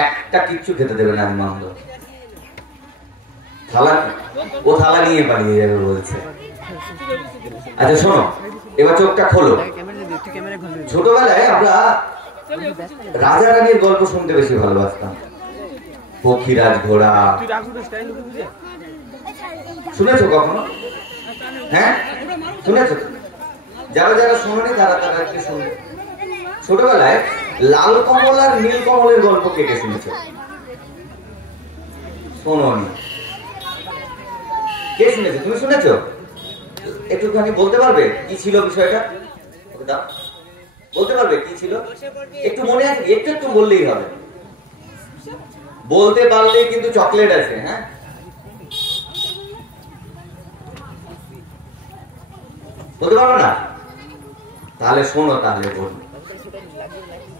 একটা কিচ্ছু খেতে দেবে না আনন্দ। থালা, ও থালা নিয়ে পালিয়ে যাবে বলছে। আচ্ছা শোনো, এবার চোখটা খোলো। ছোটবেলায় আমরা রাজা রানীর গল্প শুনতে বেশি ভালোবাসতাম। পক্ষীরাজ ঘোড়া শুনেছো কখনো? হ্যাঁ শুনেছো? যারা যারা শোনেনি তারা তারা একটু শুনবে। ছোটবেলায় লাল কমল আর নীল কমলের গল্প কে কে শুনেছো? শোনোনি? কে শুনেছো? তুমি শুনেছো? একটুখানি বলতে পারবে কি ছিল বিষয়টা? বলতে পারবে কি ছিল? একটু মনে আছে? একটু একটু বললেই হবে। বলতে পারলেই কিন্তু চকলেট আছে। হ্যাঁ বলতে পারো না? তাহলে শোনো, তাহলে বলবো।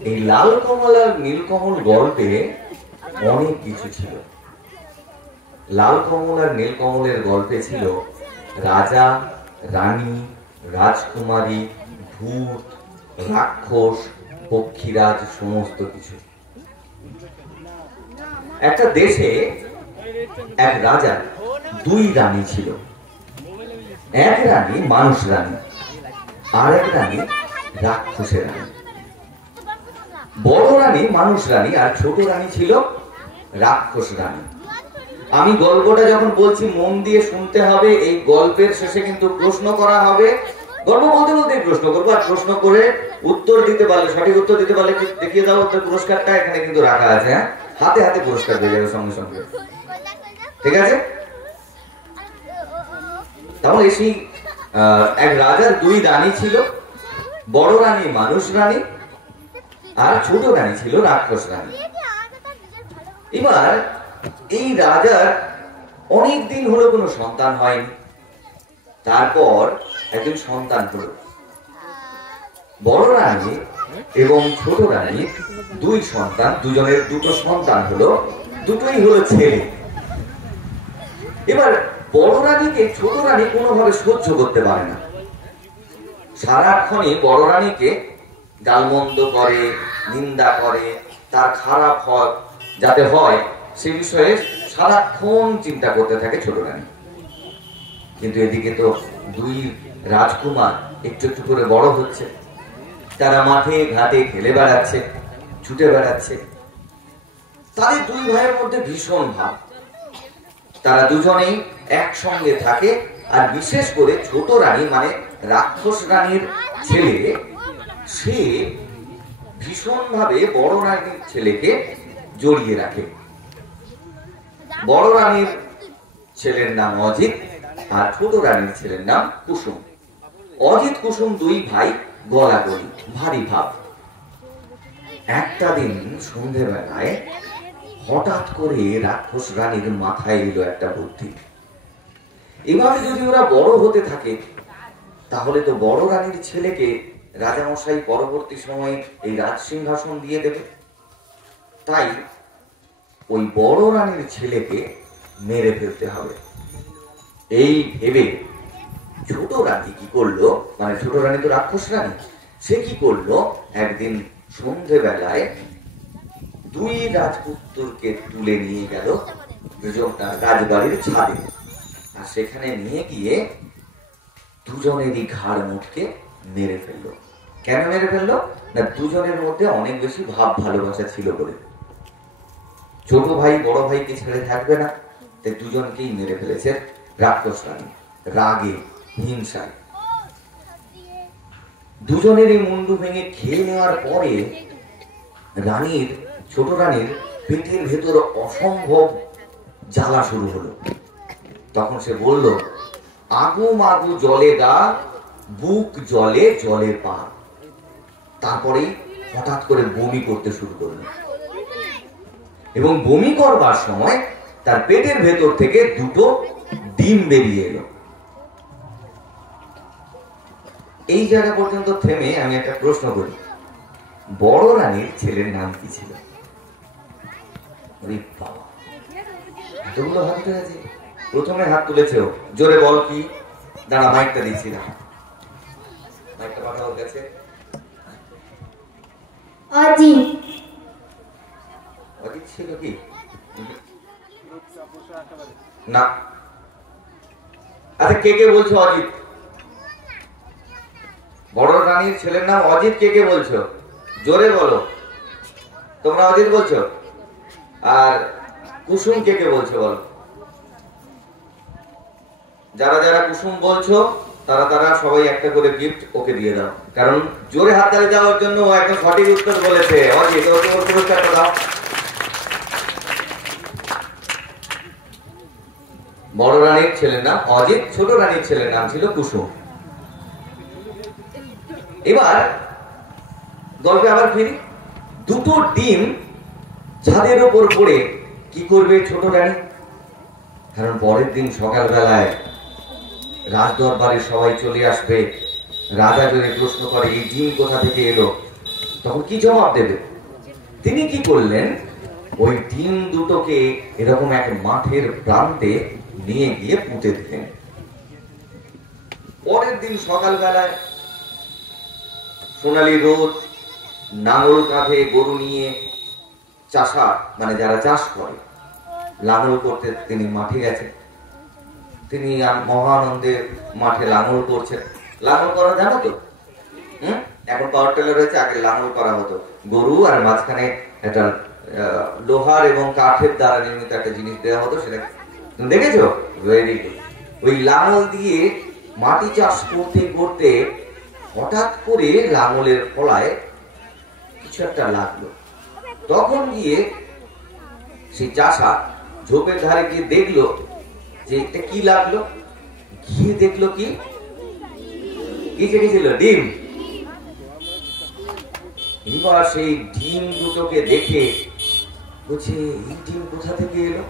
এই লাল কমল আর নীল কমল গল্পে অনেক কিছু ছিল। লাল কমল আর নীল কমলের গল্পে ছিল রাজা, রানী, রাজকুমারী, ভূত, রাক্ষস, পক্ষীরাজ, সমস্ত কিছু। একটা দেশে এক রাজার দুই রানী ছিল। এক রানী মানুষ রানী, আর এক রানী রাক্ষসের রানী। বড় রানী মানুষ রানী আর ছোট রানী ছিল রাক্ষস রানী। আমি গল্পটা যখন বলছি মন দিয়ে শুনতে হবে। এই গল্পের শেষে কিন্তু প্রশ্ন করা হবে। গল্প বলতে বলতে প্রশ্ন করবো, আর প্রশ্ন করে উত্তর দিতে পারলে, সঠিক উত্তর দিতে পারলে দেখিয়ে দাও পুরস্কারটা এখানে কিন্তু রাখা আছে। হ্যাঁ হাতে হাতে পুরস্কার দিয়ে যাবে সঙ্গে সঙ্গে, ঠিক আছে? তাহলে সেই এক রাজার দুই রানী ছিল। বড় রানী মানুষ রানী আর ছোট রানী ছিল রাক্ষস রানী। এবার এই রাজার অনেক দিন হলো কোনো সন্তান হয়নি। তারপর একজন সন্তান হলো। বড় রানী এবং ছোট রানী দুই সন্তান, দুজনের দুটো সন্তান হলো, দুটোই হলো ছেলে। এবার বড় রানীকে ছোট রানী কোনোভাবে সহ্য করতে পারে না। সারাক্ষণই বড় রানীকে গালমন্দ করে, নিন্দা করে, তার খারাপ হয় যাতে হয় সে বিষয়ে সারাক্ষণ চিন্তা করতে থাকে ছোট রানী। কিন্তু এদিকে তো দুই রাজকুমার একটু একটু করে বড় হচ্ছে। তারা মাঠে ঘাটে খেলে বেড়াচ্ছে, ছুটে বেড়াচ্ছে। তাদের দুই ভাইয়ের মধ্যে ভীষণ ভাব। তারা দুজনেই একসঙ্গে থাকে। আর বিশেষ করে ছোট রানী মানে রাক্ষস রানীর ছেলে, সে ভীষণ ভাবে বড় রানীর ছেলেকে জড়িয়ে রাখে। বড় রানীর ছেলের নাম অজিত আর ছোট রানীর ছেলের নাম কুসুম। অজিত কুসুম দুই ভাই গলাগলি, ভারী ভাব। একটা দিন সন্ধ্যেবেলায় হঠাৎ করে রাক্ষস রানীর মাথায় এলো একটা বুদ্ধি। এভাবে যদি ওরা বড় হতে থাকে তাহলে তো বড় রানীর ছেলেকে রাজামশাই পরবর্তী সময়ে এই রাজ সিংহাসন দিয়ে দেবে। তাই ওই বড় রানীর ছেলেকে মেরে ফেলতে হবে। এই ভেবে ছোট রানী কি করলো, মানে ছোট রানী তো রাক্ষস রানী, সে কি করলো, একদিন সন্ধ্যেবেলায় দুই রাজপুত্রকে তুলে নিয়ে গেল রাজবাড়ির ছাদে। আর সেখানে নিয়ে গিয়ে দুজনেরই ঘাড় মুটকে মেরে ফেললো। কেন মেরে ফেললো? না, দুজনের মধ্যে অনেক বেশি ভাব ভালোবাসা ছিল বলে। ছোট ভাই বড় ভাইকে ছেড়ে থাকবে না, তাই দুজনকেই মেরে ফেলেছে রাক্ষস রানী রাগে, হিংসায়। দুজনেরই মুন্ডু ভেঙে খেয়ে নেওয়ার পরে রানীর, ছোট রানীর পেটের ভেতর অসম্ভব জ্বালা শুরু হলো। তখন সে বলল, আগু মাগু জলে গা, বুক জলে জলে পা। তারপরেই হঠাৎ করে বমি করতে শুরু করলো এবং বমি করবার সময় তার পেটের ভেতর থেকে দুটো ডিম বেরিয়ে এলো। এই জায়গা পর্যন্ত থেমে আমি একটা প্রশ্ন করি, বড় রানীর ছেলের নাম কি ছিল? এতগুলো হাত উঠে গেছে। প্রথমে হাত তুলেছে ও, জোরে বল কি? দাঁড়া, মাইকটা দিচ্ছি না, মাইকটা পাঠাও ওর কাছে। অজিত। অজিত ছিল কি না? আচ্ছা, কে কে বলছো অজিত? বড় রানীর ছেলের নাম অজিত, কে কে বলছো? জোরে বলো। তোমরা অজিত বলছো। আর কুসুম কে কে বলছো বলো? যারা যারা কুসুম বলছো তারা তারা সবাই একটা করে গিফট ওকে দিয়ে দাও, কারণ জোরে হাততালি দেওয়ার জন্য ও একদম সঠিক উত্তর বলেছে। অজিত, ওকে ওর পুরস্কারটা দাও। বড় রানীর ছেলের নাম অজিত, ছোট রানীর ছেলের নাম ছিল কুসুম। এবার গল্পে আবার ফিরি। দুটো ডিম ছাদের উপর পড়ে কি করবে ছোট রানী? কারণ পরের দিন সকালবেলায় রাজদরবারে সবাই চলে আসবে। রাজা যদি প্রশ্ন করে এই ডিম কোথা থেকে এলো, তখন কি জবাব দেবে? তিনি কি করলেন, ওই ডিম দুটোকে এরকম এক মাঠের প্রান্তে নিয়ে গিয়ে পুঁতে দিলেন। পরের দিন সকালবেলায় সোনালী রোদ, নাঙল কাঁধে গরু নিয়ে চাষা মানে যারা চাষ করে লাঙল করতে তিনি মাঠে গেছেন। তিনি মহানন্দে মাঠে লাঙল করছেন। লাঙল করা জানো তো? এখন পাওয়ার টেলার রয়েছে, আগে লাঙল করা হতো গরু আর মাঝখানে একটা লোহার এবং কাঠের দ্বারা নির্মিত একটা জিনিস দেওয়া হতো, সেটা তুমি দেখেছো? Very good. ওই লাঙল দিয়ে মাটি চাষ করতে করতে হঠাৎ করে লাঙলের ফলায় কিছু একটা লাগলো। তখন গিয়ে সেই চাষা ঝোপের ধারে গিয়ে দেখলো যে এটা কি লাগলো। গিয়ে দেখলো কি ছিল? ডিম। এবার সেই ডিম দুটোকে দেখে বলছে এই ডিম কোথা থেকে এলো?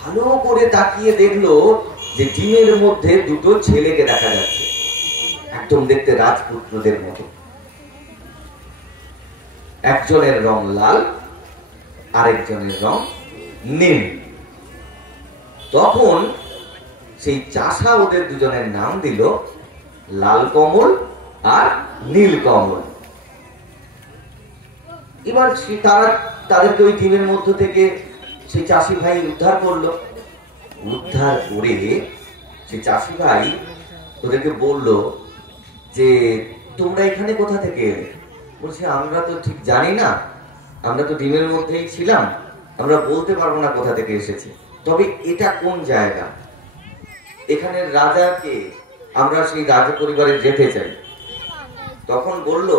ভালো করে তাকিয়ে দেখলো যে ডিমের মধ্যে দুটো ছেলেকে দেখা যাচ্ছে, একদম দেখতে রাজপুত্রদের মতো। একজনের রং লাল, আরেকজনের রং নীল। তখন সেই চাষা ওদের দুজনের নাম দিল লাল কমল আর নীল কমল। এবার তারা তাদেরকে ওই ডিমের মধ্য থেকে সেই চাষি ভাই উদ্ধার করলো। উদ্ধার করে সেই চাষি ভাই ওদেরকে বলল যে তোমরা এখানে কোথা থেকে এলে? বলছে আমরা তো ঠিক জানি না, আমরা তো ডিমের মধ্যেই ছিলাম, আমরা বলতে পারবো না কোথা থেকে এসেছি, তবে এটা কোন জায়গা, এখানের রাজাকে আমরা সেই রাজ পরিবারে যেতে চাই। তখন বলল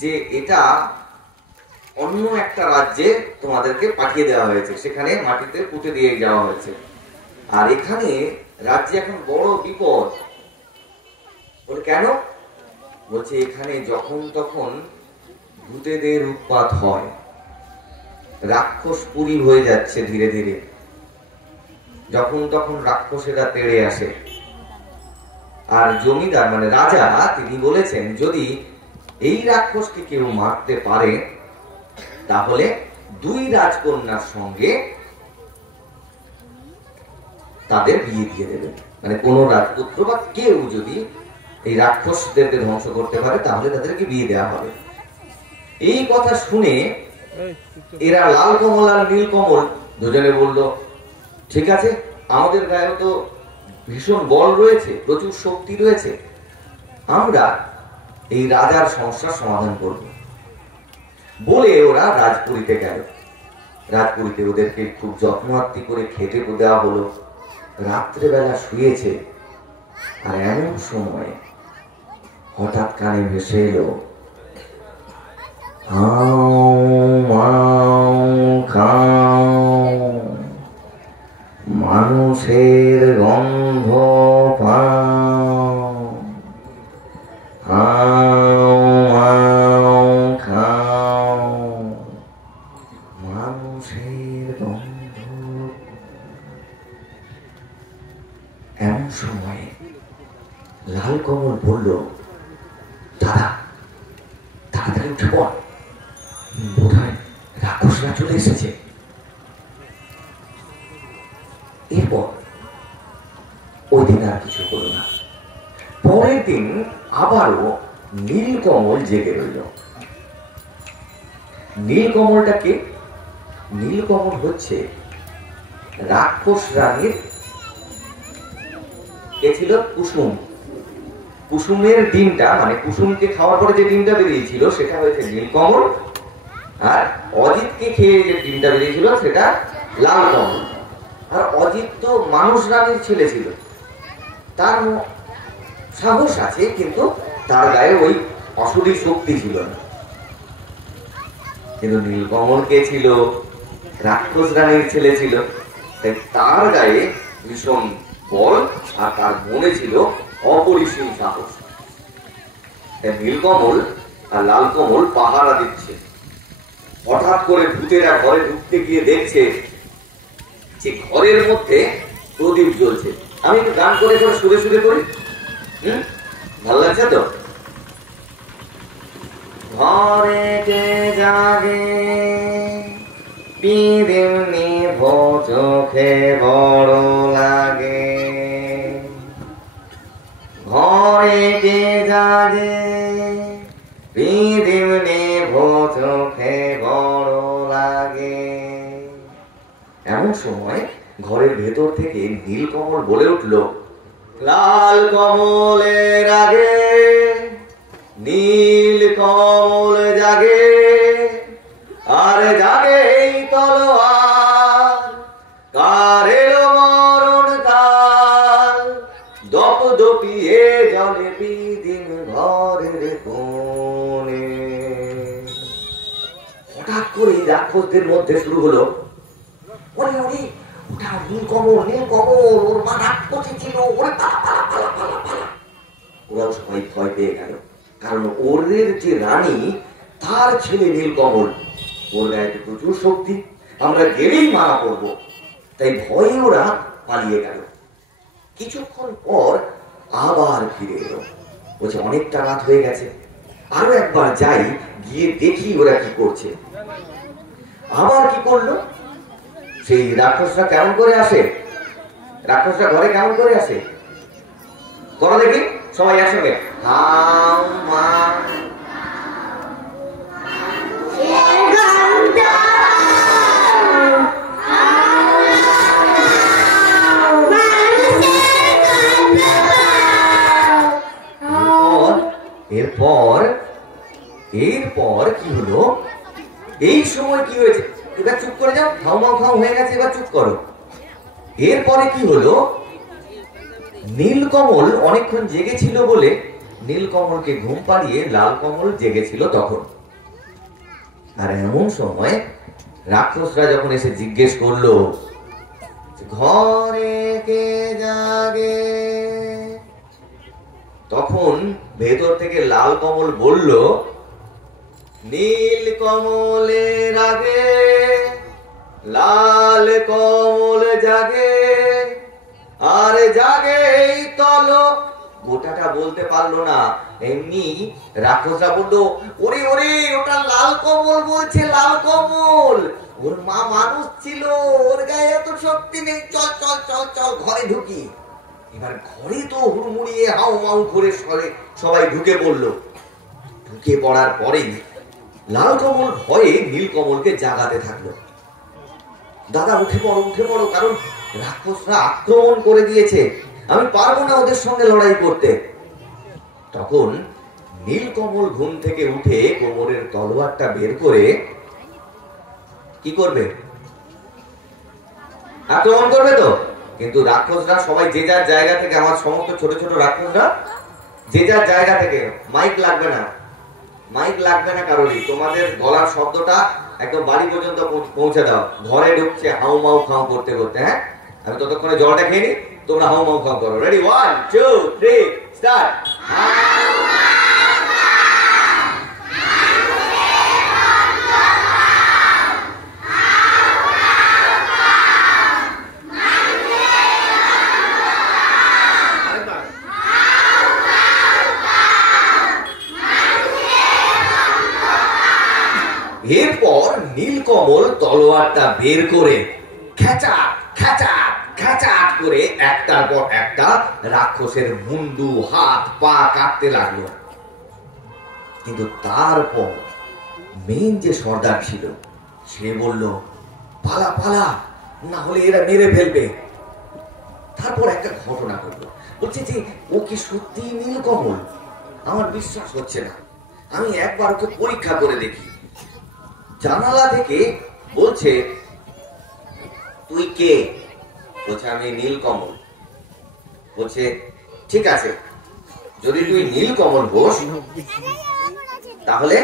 যে এটা অন্য একটা রাজ্যে তোমাদেরকে পাঠিয়ে দেওয়া হয়েছে, সেখানে মাটিতে পুঁতে দিয়ে যাওয়া হয়েছে, আর এখানে রাজ্যে এখন বড় বিপদ। বলে কেন? বলছে এখানে যখন তখন ভূতেদের উৎপাত হয়, রাক্ষসপুরী হয়ে যাচ্ছে ধীরে ধীরে, যখন তখন রাক্ষসেরা তেড়ে আসে। আর জমিদার মানে রাজা তিনি বলেছেন যদি এই রাক্ষসকে কেউ মারতে পারে তাহলে দুই রাজকন্যার সঙ্গে তাদের বিয়ে দিয়ে দেবেন। মানে কোন রাজপুত্র বা কেউ যদি এই রাক্ষসদেরকে ধ্বংস করতে পারে তাহলে তাদেরকে বিয়ে দেওয়া হবে। এই কথা শুনে এরা লাল কমল আর নীল কমল দুজনে বলল ঠিক আছে, আমাদের গায়ে তো ভীষণ বল রয়েছে, প্রচুর শক্তি রয়েছে, আমরা এই রাজার সমস্যার সমাধান করব। বলে ওরা রাজপুরীতে গেল। রাজপুরীতে ওদেরকে খুব যত্নার্থী করে খেতে দেওয়া হলো। রাত্রেবেলা শুয়েছে, আর এমন সময় হঠাৎ কানে ভেসে এলো মানুষের গন্ধ পাও, মানুষের গন্ধ। এমন সময় লাল কমল বলল দাদা তাড়াতাড়ি উঠে পড়, বোধ হয় রাক্ষসরা চলে এসেছে। এরপর ওই দিন আর কিছু হলো না। পরের দিন আবারও নীলকমল জেগে রইল। নীলকমলটাকে নীলকমল হচ্ছে রাক্ষস রানীর কে ছিল? কুসুম। কুসুমের ডিমটা, মানে কুসুমকে খাওয়ার পরে যে ডিমটা বেরিয়েছিল সেটা হয়েছে নীলকমল, আর অজিতকে খেয়ে যে ডিমটা বেরিয়েছিল সেটা লাল কমল। আর অজিত তো মানুষ রানীর ছেলে ছিল, তার সাহস আছে কিন্তু তার গায়ে ওই অসুরী শক্তি ছিল না। কিন্তু নীলকমল কে ছিল? রাক্ষস রানীর ছেলে ছিল, তাই তার গায়ে ভীষণ বল আর তার মনে ছিল অপরিসীম সাহস। নীলকমল আর লাল কমল পাহারা দিচ্ছে। হঠাৎ করে ভূতেরা ঘরে ঢুকতে গিয়ে দেখছে যে ঘরের মধ্যে প্রদীপ জ্বলছে। আমি একটু গান করে করে সুরে সুরে করি, ভালো লাগছে তো? ঘরে কে জাগে পিদিমনি চোখে বড় লাগে, ঘরে কে জাগে পিদিমনি চোখে বড় লাগে। এমন সময় ঘরের ভেতর থেকে নীলকমল বলে উঠল, লাল কমলের আগে নীল কমল জাগে, আর জাগে এই তলোয়ার, কার এলো মরণ কাল, দপ দপিয়ে জলে বিদিন ঘরের কোণে। হঠাৎ করে রাক্ষসদের মধ্যে শুরু হলো, ওরে ওরে ওটা নীলকমল, নীলকমল, ওর মা রাক্ষসী ছিল, ওরে পালা পালা পালা পালা পালা। ওরাও সবাই ভয় পেয়ে গেল, কারণ ওদের যে রানী তার ছেলে নীলকমল, ওর গায়ে প্রচুর শক্তি, আমরা গেলেই মারা পড়বো, তাই ভয়ে ওরা পালিয়ে গেল। কিছুক্ষণ পর আবার ফিরে এলো, বলছে অনেকটা রাত হয়ে গেছে, আরো একবার যাই, গিয়ে দেখি ওরা কি করছে। আবার কি করলো? সেই রাক্ষসরা কেমন করে আসে? রাক্ষসরা ঘরে কেমন করে আসে? করো দেখি সবাই একসঙ্গে, হাউ মা। এরপর কি হলো? এই সময় কি হয়েছে? এবার চুপ করে যাও, খাও মাও খাও হয়ে গেছে, এবার চুপ করো। এরপরে কি হলো? নীলকমল অনেকক্ষণ জেগেছিল বলে নীলকমলকে ঘুম পাড়িয়ে লাল কমল জেগেছিল তখন। আর এমন সময় রাক্ষসরা যখন এসে জিজ্ঞেস করলো, ঘরে কে জাগে, তখন ভেতর থেকে লাল কমল বলল, নীল কমলের আগে লাল কমল জাগে, আর জাগে এই তলো। গোটাটা বলতে পারলো না, এমনি রাক্ষসরা বললো, ওরে ওরে ওটা লাল কমল বলছে, লাল কমল, ওর মা মানুষ ছিল, ওর গায়ে এত শক্তি নেই, চল চল চল চল ঘরে ঢুকি। এবার ঘরে তো হুড়মুড়িয়ে হাউ মাউ করে সবাই ঢুকে পড়লো। ঢুকে পড়ার পরেই লাল কমল ভয়ে নীল কমলকে জাগাতে থাকলো, দাদা উঠে পড়ো উঠে পড়ো, কারণ রাক্ষসরা আক্রমণ করে দিয়েছে, আমি পারবো না ওদের সঙ্গে লড়াই করতে। তখন নীলকমল ঘুম থেকে উঠে কোমরের তলোয়ারটা বের করে কি করবে? আক্রমণ করবে তো। কিন্তু রাক্ষসরা সবাই যে যার জায়গা থেকে, আমার সমস্ত ছোট ছোট রাক্ষসরা যে যার জায়গা থেকে, মাইক লাগবে না, মাইক লাগবে না কারোরই, তোমাদের গলার শব্দটা একদম বাড়ি পর্যন্ত পৌঁছে দাও। ঘরে ঢুকছে হাউ মাউ খাও করতে করতে, হ্যাঁ আমি ততক্ষণে জলটা খেয়ে নি, তোমরা হাউ মাউ খাও করো। Ready, 1 2 3 start. এরপর নীলকমল তলোয়ারটা বের করে খেচা খেচা খেচা করে একটার পর একটা রাক্ষসের মুন্ডু হাত পা কাটতে লাগলো। কিন্তু তারপর মেইন যে সর্দার ছিল সে বলল, পালা পালা, না হলে এরা মেরে ফেলবে। তারপর একটা ঘটনা ঘটলো, বলছে যে ও কি সত্যি নীলকমল? আমার বিশ্বাস হচ্ছে না, আমি একবার ওকে পরীক্ষা করে দেখি। জানালা থেকে বলছে, তুই কে? বলছে আমি নীলকমল। বলছে ঠিক আছে, যদি তুই নীলকমল হোস তাহলে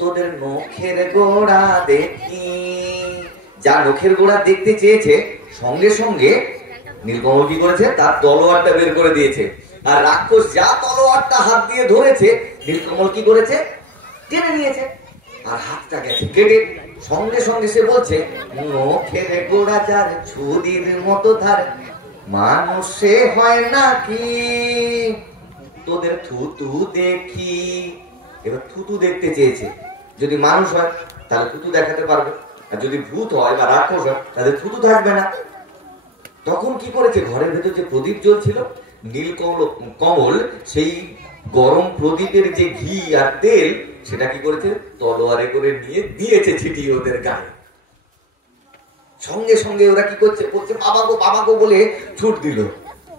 তোদের নখের গোড়া দেখি। যা নখের গোড়া দেখতে চেয়েছে সঙ্গে সঙ্গে নীলকমল কি করেছে, তার তলোয়ারটা বের করে দিয়েছে। আর রাক্ষস যা তলোয়ারটা হাত দিয়ে ধরেছে, নীলকমল কি করেছে, টেনে নিয়েছে আর হাতটা গেছে কেটে। সঙ্গে সঙ্গে সে বলছে, নখের গোড়া যার ছুরির মতো ধার, মানুষ সে হয় নাকি, তোদের থুতু দেখি। এবার থুতু দেখতে চেয়েছে, যদি মানুষ হয় তাহলে থুতু দেখাতে পারবে, আর যদি ভূত হয় বা রাক্ষস হয় তাহলে থুতু থাকবে না। তখন কি করেছে, ঘরের ভেতর যে প্রদীপ জ্বলছিল, নীলকমল সেই গরম প্রদীপের যে ঘি আর তেল, সেটা কি করেছে, তলোয়ারে করে নিয়ে দিয়েছে ছিটিয়ে ওদের গায়ে। সঙ্গে সঙ্গে ওরা কি করছে, বাবা গো বলে ছুট দিল।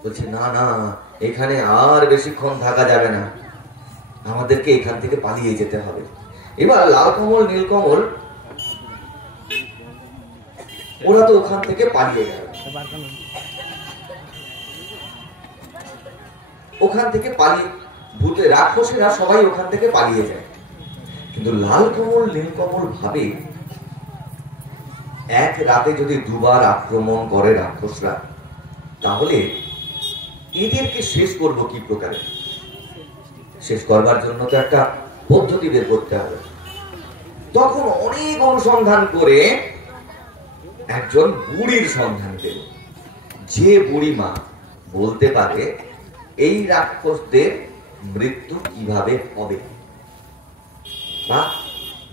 বলছে না না, এখানে আর বেশিক্ষণ থাকা যাবে না, আমাদেরকে এখান থেকে পালিয়ে যেতে হবে। এবার লাল কমল নীলকমল ওরা তো ওখান থেকে পালিয়ে গেল। ওখান থেকে পালিয়ে ভূতে রাক্ষসেরা সবাই ওখান থেকে পালিয়ে যায়। কিন্তু লাল কমল নীলকমল ভাবে, এক রাতে যদি দুবার আক্রমণ করে রাক্ষসরা, তাহলে এদেরকে শেষ করব কি প্রকারে? শেষ করবার জন্য তো একটা পদ্ধতি বের করতে হবে। তখন অনেক অনুসন্ধান করে একজন বুড়ির সন্ধান পেল, যে বুড়ি মা বলতে পারে এই রাক্ষসদের মৃত্যু কিভাবে হবে বা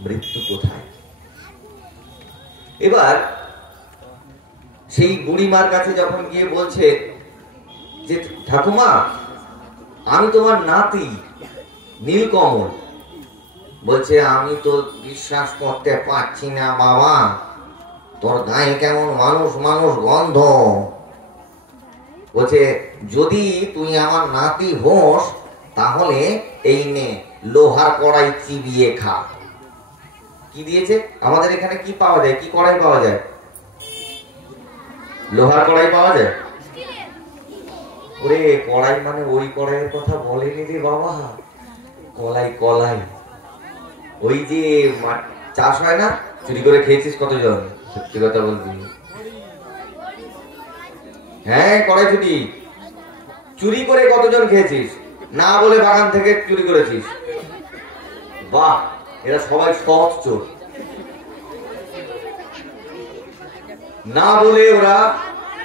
মৃত্যু কোথায়। এবার সেই বুড়িমার কাছে যখন গিয়ে বলছে যে ঠাকুমা, আমি তোমার নাতি নীলকমল। বলছে আমি তো বিশ্বাস করতে পারছি না বাবা, তোর গায়ে কেমন মানুষ মানুষ গন্ধ। বলছে যদি তুই আমার নাতি হোস তাহলে এই নে লোহার কড়াই চিবিয়ে খা। কি দিয়েছে, আমাদের এখানে কি পাওয়া যায়, কি কড়াই পাওয়া যায়? লোহার কড়াই পাওয়া যায়। ওরে কড়াই মানে ওই কড়াইয়ের কথা বলেনি রে বাবা, কলাই কলাই, ওই যে চাষ হয় না, চুরি করে খেয়েছিস কতজন? সত্যি কথা বলবি? হ্যাঁ কড়াই ছুটি চুরি করে কতজন খেয়েছিস? না বলে বাগান থেকে চুরি করেছিস। বাহ, এরা সবাই সৎ চোর। না বলে ওরা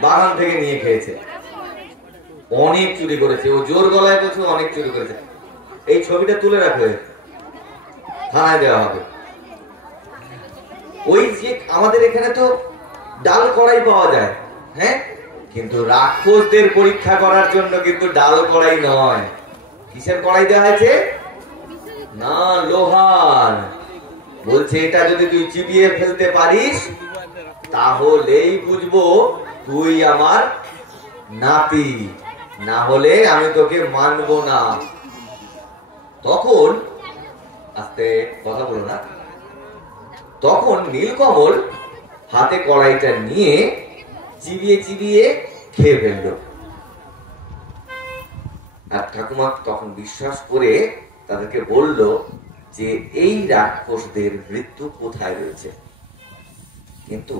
বাগান থেকে নিয়ে খেয়েছে, অনেক চুরি করেছে। ও জোর গলায় বলছে অনেক চুরি করেছে। এই ছবিটা তুলে রাখবে, থানায় দেওয়া হবে। ওই যে আমাদের এখানে তো ডাল কড়াই পাওয়া যায়, হ্যাঁ, কিন্তু রাক্ষসদের পরীক্ষা করার জন্য কিন্তু ডাল কড়াই নয়। কিসের কড়াই দেওয়া হয়েছে? না, লোহার। বলছে এটা যদি তুই চিবিয়ে ফেলতে পারিস তাহলেই বুঝবো তুই আমার নাতি, না হলে আমি তোকে মানবো না। তখন আস্তে কথা বলো না, তখন নীলকমল হাতে কড়াইটা নিয়ে চিবিয়ে চিবিয়ে খেয়ে ফেলল। আর ঠাকুমা তখন বিশ্বাস করে তাদেরকে বলল যে এই রাক্ষসদের মৃত্যু কোথায় রয়েছে, কিন্তু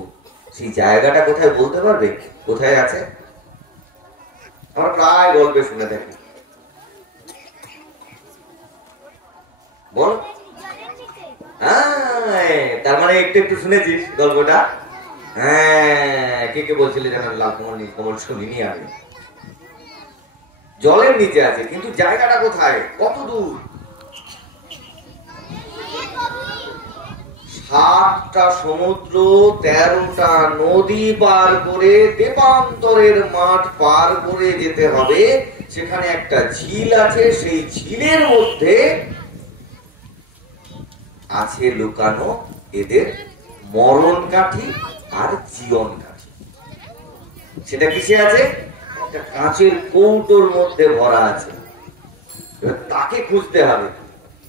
সেই জায়গাটা কোথায় বলতে পারবে? কোথায় আছে? আমরা প্রায় গল্পে শুনে থাকি, বল। হ্যাঁ, তার মানে একটু একটু শুনেছিস গল্পটা? হ্যাঁ, কে কে বলছিলি যেন লাল কমল নীলকমল শুনিনি আমি। জলের নিচে আছে, কিন্তু জায়গাটা কোথায়, কত দূর? 7টা সমুদ্র, 13টা নদী পার করে দেবান্তরের মাঠ পার করে যেতে হবে। সেখানে একটা ঝিল আছে, সেই ঝিলের মধ্যে আছে লুকানো এদের মরণ কাঠি আর জীবন কাঠি। সেটা কিসে আছে? একটা কাঁচের কৌটোর মধ্যে ভরা আছে। এবার তাকে খুঁজতে হবে।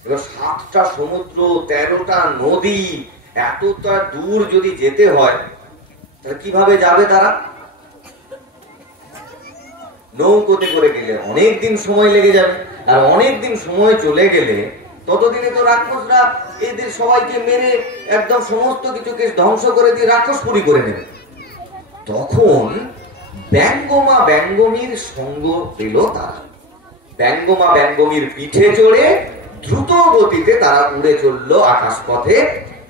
এবার 7টা সমুদ্র, 13টা নদী, এতটা দূর যদি যেতে হয় তাহলে কিভাবে যাবে তারা? নৌকোতে করে গেলে অনেক দিন সময় লেগে যাবে, আর অনেক দিন সময় চলে গেলে ততদিনে তো রাক্ষসরা এদের সবাইকে মেরে একদম সমস্ত কিছুকে ধ্বংস করে দিয়ে রাক্ষসপুরী করে নেবে। তখন ব্যঙ্গমা ব্যঙ্গমীর সঙ্গ পেল তারা। ব্যঙ্গমা ব্যঙ্গমীর পিঠে চড়ে দ্রুত গতিতে তারা উড়ে চলল আকাশ পথে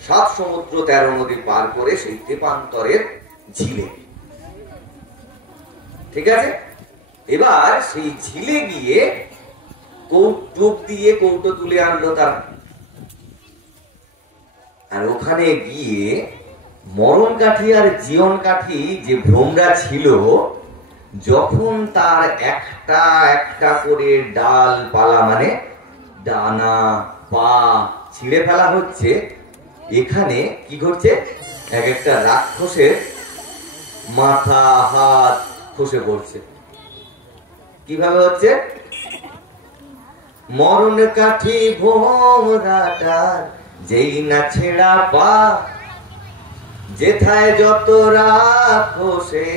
7 সমুদ্র 13 নদী পার করে সেই তেপান্তরের ঝিলে। ঠিক আছে, এবার সেই ঝিলে গিয়ে টোপ দিয়ে কৌটো তুলে আনলো তারা। আর ওখানে গিয়ে মরণ কাঠি আর জীবন কাঠি যে ভ্রমরা ছিল, যখন তার একটা একটা করে ডাল পালা মানে ডানা পা ছিঁড়ে ফেলা হচ্ছে, এখানে কি ঘটছে? এক একটা রাক্ষসের মাথা হাত খসে পড়ছে। কিভাবে হচ্ছে? মরণ কাঠি ভোমরাটার যেই না ছেঁড়া পা, যেথায় যত রাক্ষসে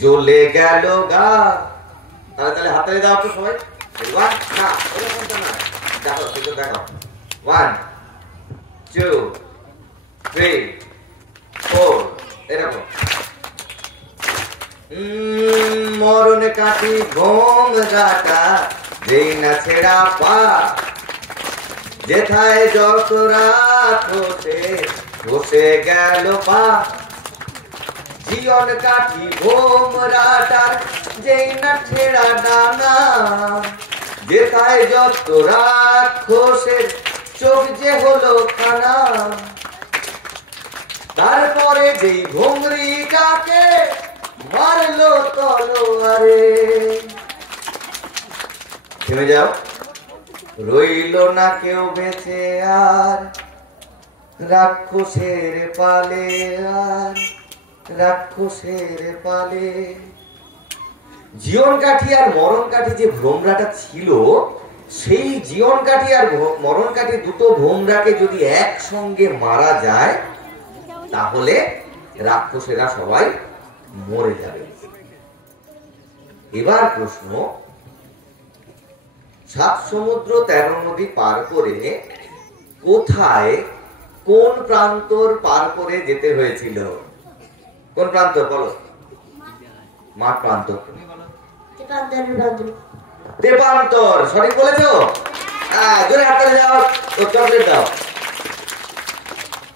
জ্বলে গেল গা। তাহলে হাতে দাও তো সবাই। 1 2 3 4 এরকম। মরণ কাঠি ভোমরাটা যেই না ছেঁড়া পা, যেথায় যত রাক্ষসে বসে গেল পা। জীবন কাঠি ভোমরাটার যেই না ছেঁড়া ডানা, যেথায় যত রাক্ষসের চোখ যে হলো খানা। তারপরে যেই ভোমরিটাকে মারলো তলোয়ারে। থেমে যাও, রইল না কেউ বেঁচে আর রাক্ষসের পালে, আর রাক্ষসের পালে। জীবন কাঠি আর মরণ কাঠি যে ভ্রমরাটা ছিল, সেই জীবন কাঠি আর মরণ কাঠি দুটো ভ্রমরাকে যদি একসঙ্গে মারা যায় তাহলে রাক্ষসেরা সবাই মরে যাবে। এবার প্রশ্ন, 7 সমুদ্র 13 নদী পার করে কোথায়, কোন প্রান্তর পার করে যেতে হয়েছিল? কোন প্রান্তর বলো? মাঠ প্রান্তর। তেপান্তর, সঠিক বলেছো। জোরে হাতে যাও। ও চকলেট দাও,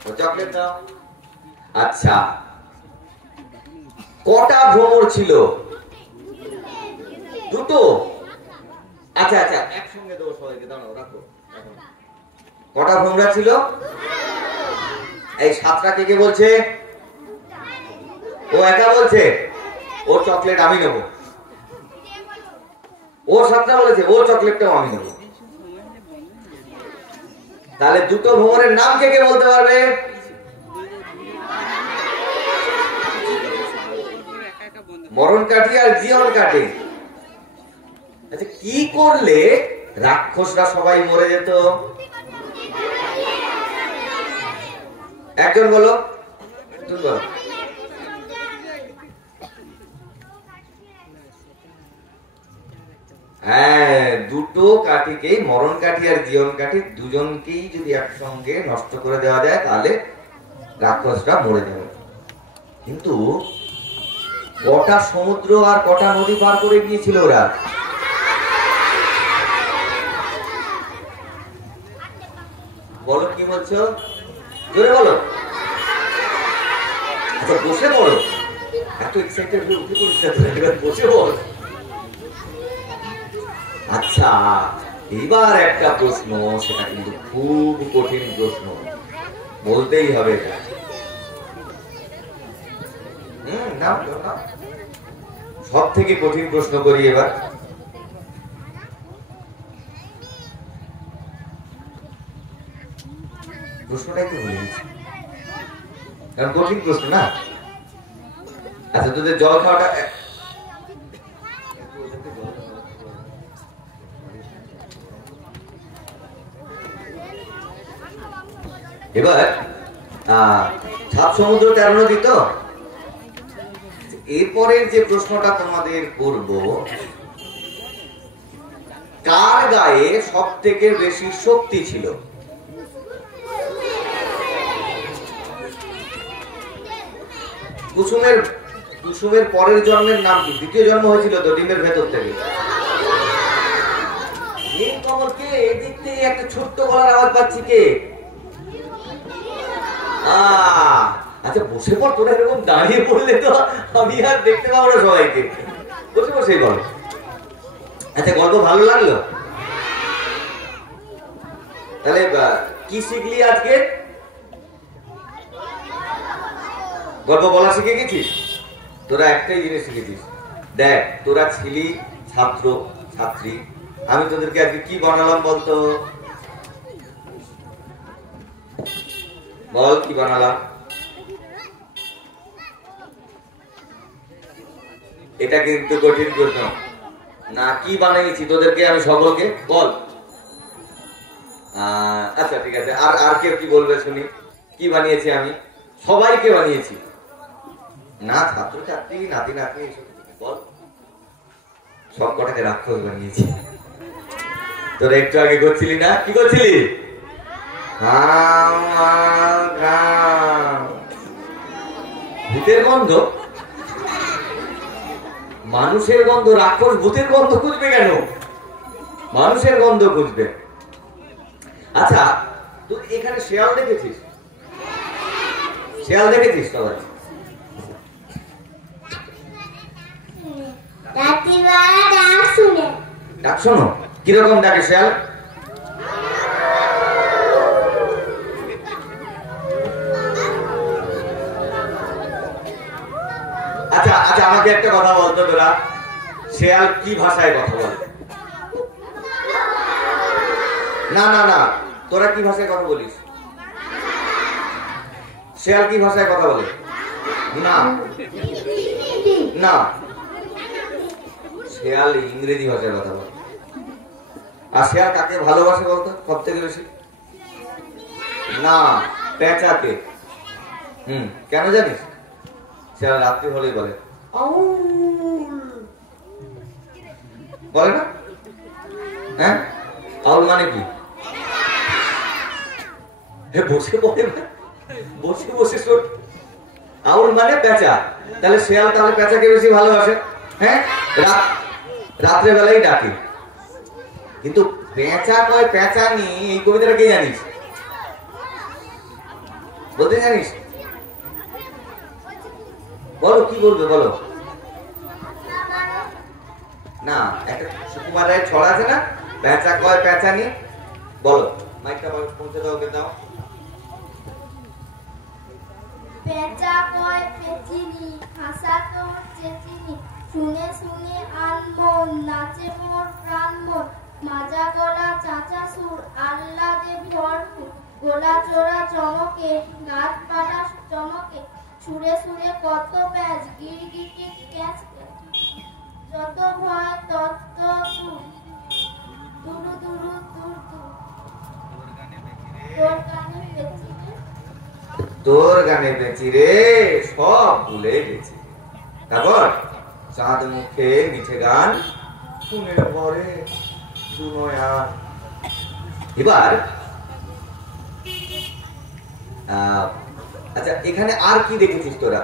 ও চকলেট দাও। আচ্ছা, কটা ভ্রমর ছিল? দুটো। আচ্ছা আচ্ছা, একসঙ্গে দেবো সবাইকে, দাঁড়াও রাখো। কটা ভ্রমরা ছিল? এই 7টা কে বলছে? ও একা বলছে। ওর চকলেট আমি নেব। ও 7টা বলেছে, ওর চকলেটটাও আমি নেব। তাহলে দুটো ভ্রমরের নাম কে বলতে পারবে? মরণ কাঠি আর জীবন কাঠি। আচ্ছা, কি করলে রাক্ষসরা সবাই মরে যেত? একজন বলো, তুমি বলো। হ্যাঁ, দুটো কাঠিকেই, মরণ কাঠি আর জীবন কাঠি দুজনকেই যদি একসঙ্গে নষ্ট করে দেওয়া যায় তাহলে রাক্ষসরা মরে যাবে। কিন্তু কটা সমুদ্র আর কটা নদী পার করে গিয়েছিল ওরা? বলো, কি বলছো? জোরে বলো। আচ্ছা, বসে পড়ো। এত এক্সাইটেড হয়ে উঠে পড়ছে, বসে পড়ো। আচ্ছা, এবার একটা প্রশ্ন, সেটা কিন্তু খুব কঠিন প্রশ্ন, বলতেই হবে এটা। সব থেকে কঠিন প্রশ্ন করি এবার। প্রশ্নটা একটু ভুলে গেছি। কারণ কঠিন প্রশ্ন না। আচ্ছা, তোদের জল খাওয়াটা এবার 7 সমুদ্র 13 নদী তো। এরপরের যে প্রশ্নটা তোমাদের করব, কার গায়ে সব থেকে বেশি শক্তি ছিল? কুসুমের পরের জন্মের নাম কি? দ্বিতীয় জন্ম হয়েছিল তো ডিমের ভেতর থেকে। নীলকমলকে এদিক থেকে একটা ছোট্ট গলার আওয়াজ পাচ্ছি কে? আচ্ছা বসে পড়, তোরা এরকম দাঁড়িয়ে পড়লে তো আমি আর দেখতে পাবো না সবাইকে। বসে বসে বল। আচ্ছা, গল্প ভালো লাগলো? তাহলে কি শিখলি আজকে? গল্প বলা শিখে গেছিস? তোরা একটাই জিনিস শিখেছিস, দেখ তোরা ছিলি ছাত্র ছাত্রী, আমি তোদেরকে আজকে কি বানালাম বলতো? বল কি বানালাম? এটা কিন্তু কঠিন প্রশ্ন না। কি বানিয়েছি তোদেরকে আমি সকলকে? বল। আচ্ছা ঠিক আছে, আর কেউ কি বলবে শুনি? কি বানিয়েছি আমি? সবাইকে বানিয়েছি না, ছাত্র ছাত্রী নাতি নাতনি এসব বল। সব কটাকে রাক্ষস বানিয়েছি। তোরা একটু আগে করছিলি না? কি করছিলি? ভূতের গন্ধ, মানুষের গন্ধ। রাক্ষস ভূতের গন্ধ খুঁজবে কেন? মানুষের গন্ধ খুঁজবে। আচ্ছা, তুই এখানে শেয়াল দেখেছিস? শেয়াল দেখেছিস সবাই? ডাক শোনো, কিরকম ডাকে শেয়াল? আচ্ছা আচ্ছা, আমাকে একটা কথা বলতো, তোরা শেয়াল কি ভাষায় কথা বলে? না না না, তোরা কি ভাষায় কথা বলিস? শেয়াল কি ভাষায় কথা বলে? না না, শেয়াল ইংরেজি ভাষায় কথা বলে। আর শেয়াল কাকে ভালোবাসে বলতো সব থেকে বেশি? না, পেঁচাকে। কেন জানিস? শেয়াল রাত্রি হলেই বলে বলে না? হ্যাঁ, আউল মানে কি? বসে বলে, বসে বসে শোন। আউল মানে পেঁচা। তাহলে শেয়াল তাহলে পেঁচাকে বেশি ভালোবাসে। হ্যাঁ, রাত্রে বেলায় ডাকে। কিন্তু পেঁচা কয় পেঁচা নি, এই কবিতাটা কে জানিস? বলতে জানিস? বলো, কি বলবে বলো। না, একটা সুকুমার রায়ের ছড়া আছে না, পেঁচা কয় পেঁচা নি। বলো, মাইকটা পৌঁছে দাও, ওকে দাও। পেঁচা কয় পেঁচিনি, হাসা তোর চেচিনি, শুনে শুনে আনমন, নাচে মোর প্রাণ মোর, মাজা গলা চাচা সুর, আহ্লাদে ভরপুর, গোলা চোরা চমকে, গাছ পালা চমকে, সুরে সুরে কত প্যাচ, গিরগিটি ক্যাচ, যত ভয় তত দূর, দুরু দুরু দূর দূর, তোর গানে পেঁচি রে, তোর গানে পেঁচি রে, সব ভুলে গেছি। তারপর চাঁদ মুখে মিঠে গান শুনে পরে দুনয়ার। এবার আচ্ছা, এখানে আর কি দেখেছিস তোরা?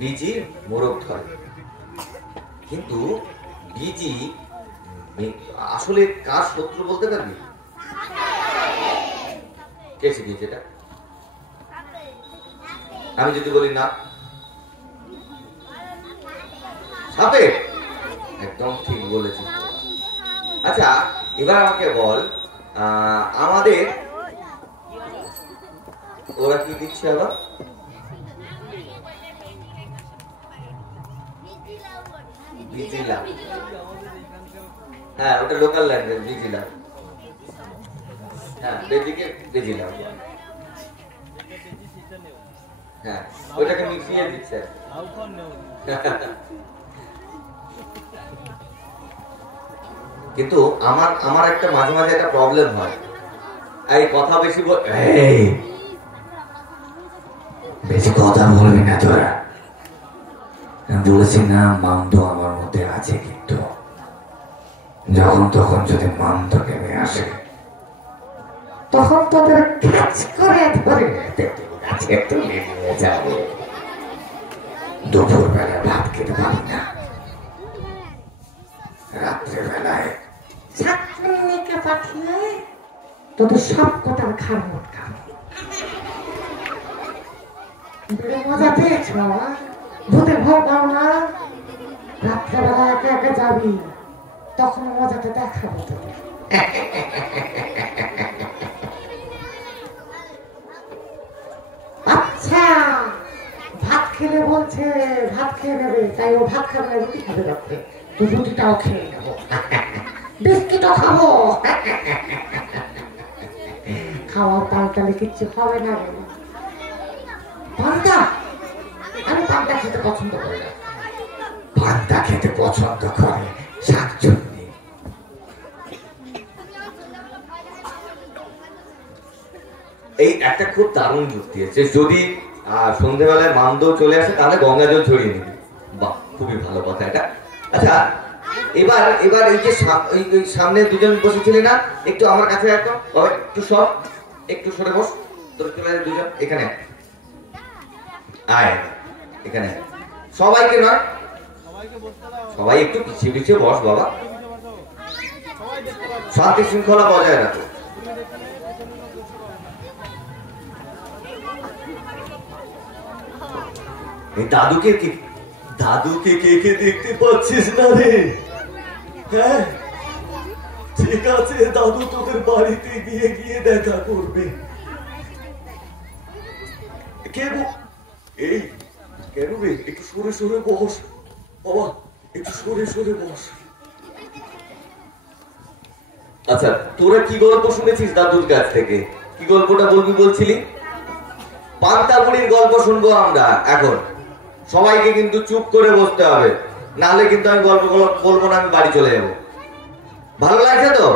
বিজি মোরগ ধরে, কিন্তু বিজি আসলে কার শত্রু বলতে পারবি? কে শিখিয়েছে এটা? আমি যদি বলি না, সাপে। একদম ঠিক বলেছি। আচ্ছা, এবার আমাকে বল, আমাদের ওরা কি দিচ্ছে আবার? হ্যাঁ ওটা লোকাল ল্যাঙ্গুয়েজ বুঝিলাম। হ্যাঁ বেদিকে বুঝিলাম। হ্যাঁ ওটাকে মিশিয়ে দিচ্ছে। কিন্তু আমার একটা মাঝে মাঝে একটা প্রবলেম হয়, এই কথা বেশি বেশি কথা বলবি না তোরা, বলেছি না মান্দ আমার মধ্যে আছে, কিন্তু যখন তখন যদি মান্দ নেমে আসে তখন তোদের কাজ করে ধরে গাছে তুলে নিয়ে যাবে। দুপুর বেলা ভাত খেতে পারি না, রাত্রেবেলায় ছাত্রীকে পাঠিয়ে তোদের সব কথার খান মত খাবো। মজা পেয়েছ? ভূতে ভয় পাও না? রাত্রেবেলা একা একা যাবি, তখন মজাটা দেখাবো তোদের। আচ্ছা ভাত খেলে বলছে, ভাত খেয়ে নেবে, তাই ও ভাত খাবে, রুটি খাবে রাত্রে, তো রুটিটাও খেয়ে নেবো, বিস্কিটও খাবো। খাওয়া পাল্টালে কিচ্ছু হবে না রে। পান্তা, আমি পান্তা খেতে পছন্দ করি না। পান্তা খেতে পছন্দ করে শাকচুন্নি। এই একটা খুব দারুণ যুক্তি আছে, যদি সন্ধ্যেবেলায় মান্দ চলে আসে তাহলে গঙ্গা জল ছড়িয়ে নিবি। বাহ, খুবই ভালো কথা এটা। আচ্ছা এবার এবার এই যে সামনে দুজন বসেছিলি না, একটু আমার কাছে একটু সব একটু সরে বস, তোর চলে দুজন এখানে আয়, এখানে সবাইকে নয়, সবাই একটু পিছিয়ে পিছিয়ে বস বাবা, শান্তি শৃঙ্খলা বজায় রাখো। দাদুকে কে কে দেখতে পাচ্ছিস না রে? হ্যাঁ ঠিক আছে, দাদু তোদের বাড়িতে গিয়ে দেখা করবে। এই কেন রে, একটু সরে সরে বস বাবা, একটু সরে সরে বস। আচ্ছা তোরা কি গল্প শুনেছিস দাদুর কাছ থেকে? কি গল্পটা বলবি বলছিলি? পান্তা বুড়ির গল্প শুনবো আমরা এখন। সবাইকে কিন্তু চুপ করে বসতে হবে, নাহলে কিন্তু আমি গল্প বলবো না, আমি বাড়ি চলে যাবো। ভালো লাগছে তো?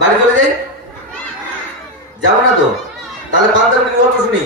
বাড়ি চলে যাই? যাবো না তো? তাহলে পান্তা বুড়ির গল্প শুনি।